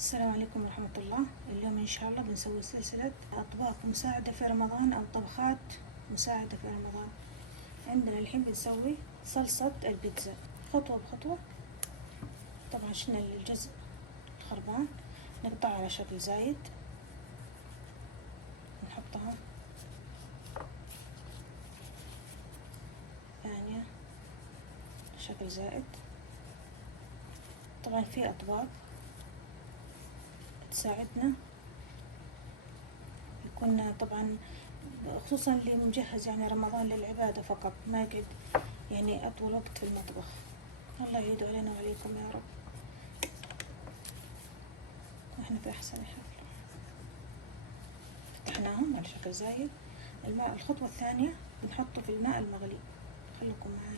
السلام عليكم ورحمة الله. اليوم إن شاء الله بنسوي سلسلة أطباق مساعدة في رمضان أو طبخات مساعدة في رمضان. عندنا الحين بنسوي صلصة البيتزا خطوة بخطوة. طبعا شلنا الجزء الخربان نقطعه على شكل زايد، نحطها ثانية شكل زائد. طبعا في أطباق تساعدنا يكون طبعا خصوصا اللي مجهز يعني رمضان للعبادة فقط، ما يقعد يعني أطول وقت في المطبخ. الله يعيد علينا وعليكم يا رب، واحنا في أحسن حال. فتحناهم على شكل زايد. الماء الخطوة الثانية بنحطه في الماء المغلي. خليكم معاي.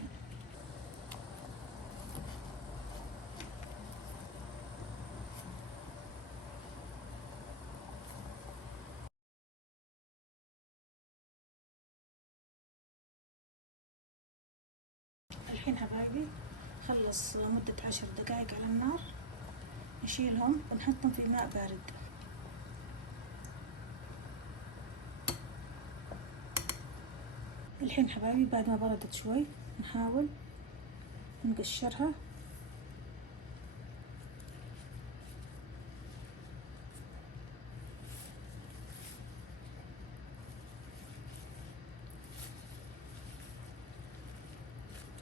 الحين حبايبي خلص مدة 10 دقائق على النار، نشيلهم ونحطهم في ماء بارد. الحين حبايبي بعد ما بردت شوي نحاول نقشرها.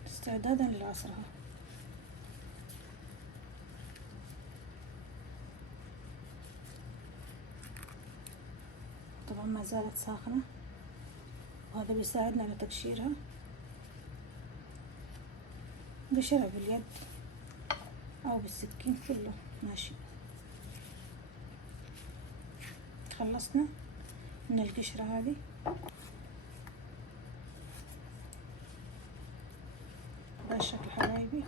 استعدادا لعصرها. طبعا ما زالت ساخنة وهذا بيساعدنا على تقشيرها. نقشرها باليد أو بالسكين كله ماشي. خلصنا من القشرة هذه. بهذا الشكل حبايبي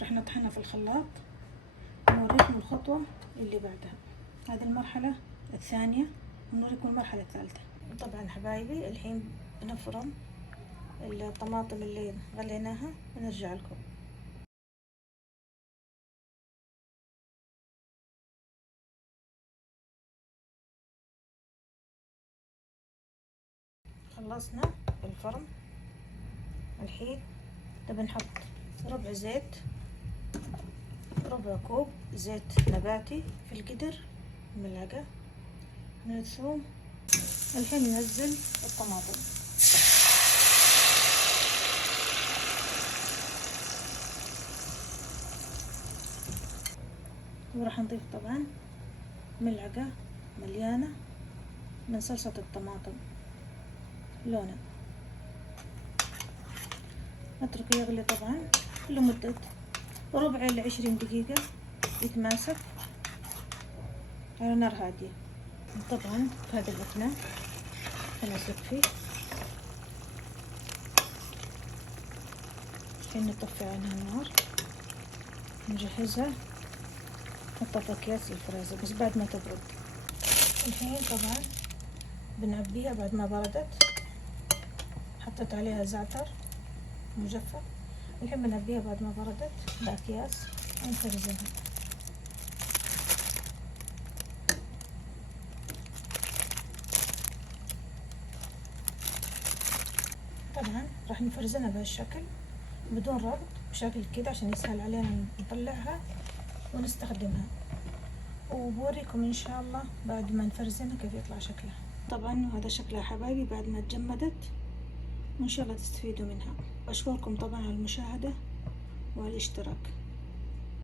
راح نطحنها في الخلاط ونوريكم الخطوة اللي بعدها. هذه المرحلة الثانية ونوريكم المرحلة الثالثة. طبعا حبايبي الحين بنفرم الطماطم اللي غليناها ونرجع لكم. خلصنا الفرم. الحين نبي نحط ربع زيت، ربع كوب زيت نباتي في القدر، ملعقة من الثوم. الحين ننزل الطماطم. وراح نضيف طبعا ملعقة مليانة من صلصة الطماطم لونة. نتركه يغلي طبعا لمدة ربع إلى 20 دقيقة يتماسك على نار هادية. طبعا في هذه الأثناء نمسك فيه. الحين نطفي عنها النار، نجهزها نحطها في أكياس الفريزر بس بعد ما تبرد. الحين طبعا بنعبيها بعد ما بردت. حطيت عليها زعتر مجفف. الحين بنعبيها بعد ما بردت بأكياس ونفرزها. طبعا راح نفرزنها بهالشكل بدون ربط بشكل كده عشان يسهل علينا نطلعها ونستخدمها، وبوريكم ان شاء الله بعد ما نفرزنها كيف يطلع شكلها. طبعا هذا شكلها حبايبي بعد ما تجمدت، وان شاء الله تستفيدوا منها. اشكركم طبعا على المشاهدة والاشتراك.